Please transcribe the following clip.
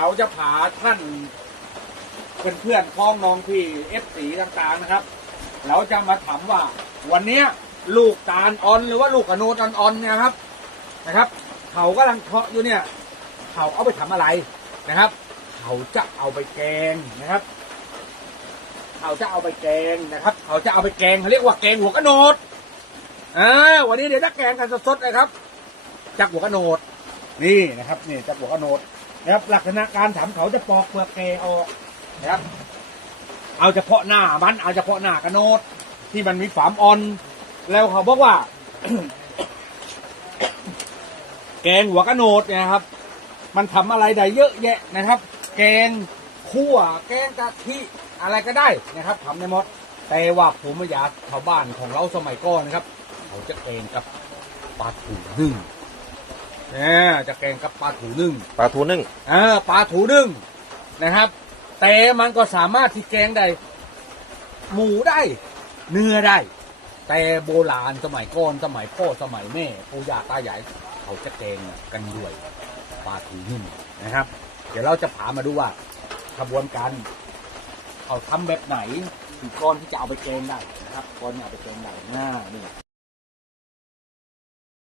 เราจะพาท่านเพื่อนๆพ้องน้องพี่เอฟสีต่างๆนะครับ เราจะมาถามว่า วันเนี้ยลูกตาลอ่อนหรือว่าลูกกระโนดอ่อนๆเนี่ยครับนะครับ เขากำลังเพาะอยู่เนี่ย เขาเอาไปทำอะไรนะครับ เขาจะเอาไปแกงนะครับ เขาจะเอาไปแกงนะครับ เขาจะเอาไปแกงเขาเรียกว่าแกงหัวกระโนดอ่าวันนี้เดี๋ยวจะแกงกันสดๆนะครับจากหัวกระโนดนี่นะครับนี่จากหัวกระโนด นะครับลักษณะการทำเขาจะปอกเปลือกแกออกนะครับ เอาเฉพาะหน้ามันเอาเฉพาะหน้ากระโนดที่มันมีฝามอ่อน แล้วเขาบอกว่า แกงหัวกระโนดเนี่ยนะครับ มันทำอะไรได้เยอะแยะนะครับ แกงคั่วแกงกะทิอะไรก็ได้นะครับทำได้หมด แต่ว่าผมไม่อยากชาวบ้านของเราสมัยก่อนนะครับ เขาจะแกงกับปลาถูนึ่ง เนี่ยจะแกงกับปลาถูนึ่งปลาทูนึ่งเออปลาถูนึ่งนะครับ แต่มันก็สามารถที่แกงได้หมูได้ เนื้อได้ แต่โบราณสมัยก่อนสมัยพ่อสมัยแม่ปู่ย่าตายายเขาจะแกงกันด้วยปลาถูนึ่งนะครับ เดี๋ยวเราจะพามาดูว่าขบวนการเขาทำแบบไหนถึงก้อนที่จะเอาไปแกงได้นะครับก้อนที่เอาไปแกงได้น่านี่